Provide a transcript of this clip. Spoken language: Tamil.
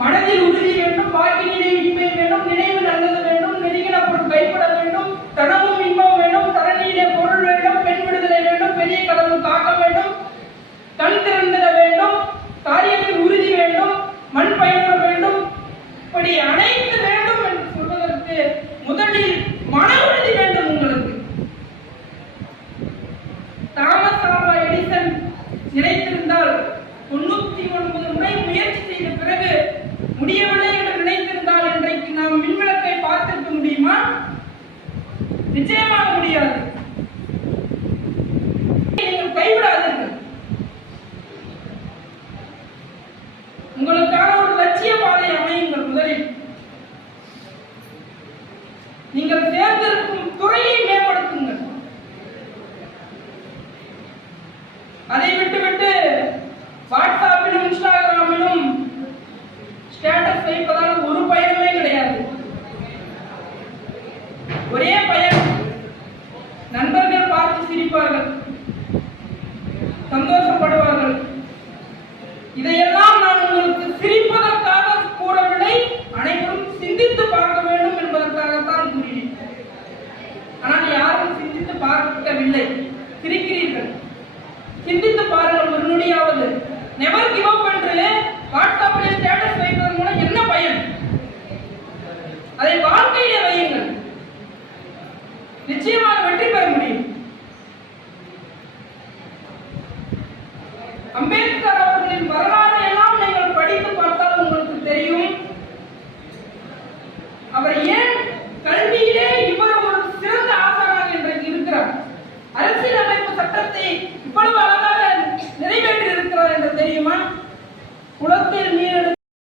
மனதில் உறுதி வேண்டும், வாக்கினிலே இனிமை வேண்டும், நினைவு நல்லது வேண்டும், நெருங்கினப்படும் கைப்பட வேண்டும், தனமும் இன்பம் வேண்டும், தரணியிலே பொருள் வேண்டும், பெண் விடுதலை வேண்டும், பெரிய கடவுள் காக்க வேண்டும், கண் திறந்திட வேண்டும், காரியத்தில் உறுதி வேண்டும், மண் பயிர வேண்டும். இப்படி அனைத்து வேண்டும் என்று சொல்வதற்கு முதலில் மன உறுதி வேண்டும். உங்களுக்கு தாமஸ் ஆல்வா எடிசன் நினைத்திருந்தால் 99 முறை முயற்சி செய்த பிறகு முடியவில்லை என்று நினைத்திருந்தால் இன்றைக்கு நாம் மின்விளக்கை பார்த்திருக்க முடியுமா? நிச்சயமாக முடியாது. நீங்கள் கைவிடாதீர்கள். உங்களுக்கான ஒரு லட்சிய பாதை